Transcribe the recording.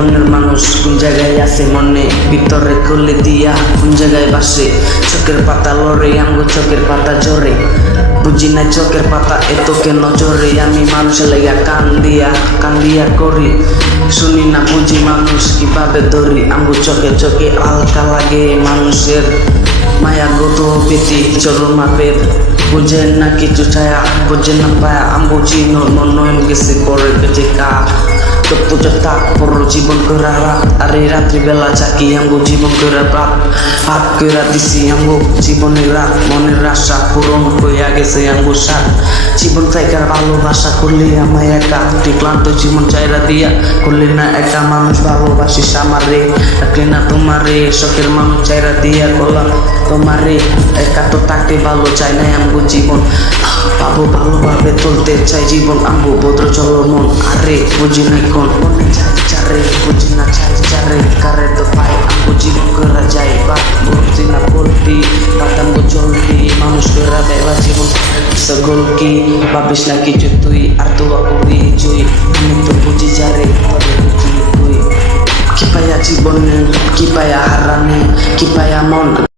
মনের মানুষ কোন জায়গায় আছে মনে ভিতরে কলে দিয়া কোন জায়গায় বাসে চোখের পাতা লড়ে আমগো চোখের পাতা জোরে বুঝি না চোখের পাতা এত কেন জোরে আমি মানুষের লেগা কান দিয়া করি শুনি না বুঝি মানুষ কিভাবে ধরি আমগো চোখে চোখে হালকা লাগে মানুষের মায়া গত পেতি চরম মাপের বুঝে না কিছু ছায়া বুঝে না পায়া আমগো চিনো নয়ন গেছে করে বেঁচে কা তো পুজো তারপর জীবন করে রাত আর এই রাত্রিবেলা চাকি আমগো জীবন করে রাত হাত করে দিছি আমগো জীবনের রাত মনের আশা পূরণ হইয়া গেছে আমগো সাত জীবন থেকে ভালোবাসা করলে আমায় একা ক্লান্ত জীবন চাইরা দিয়া করলে না একটা মানুষ ভালোবাসিস আমারে রাখলে না তোমারে শখের মানুষ চাইরা দিয়া করলাম তোমারে একা তো তাকে ভালো চাই না আমগো জীবন পাবো ভালোভাবে চলতে চাই জীবন আমগো ভদ্র চলো মন আরে বুঝি না কোন মনে চাই চারে বুঝি না চাই চারে কারে তো পাই আমগো জীবন করা যায় বাদ বুঝি না বলতি বাদ আমগো চলতি মানুষ করা বেলা জীবন সকল কি ভাবিস না কিছু তুই আর তো করি জুই আমি তো বুঝি যারে বুঝি তুই কি পায়া জীবনে কি পায়া হারানে কি পায়া মন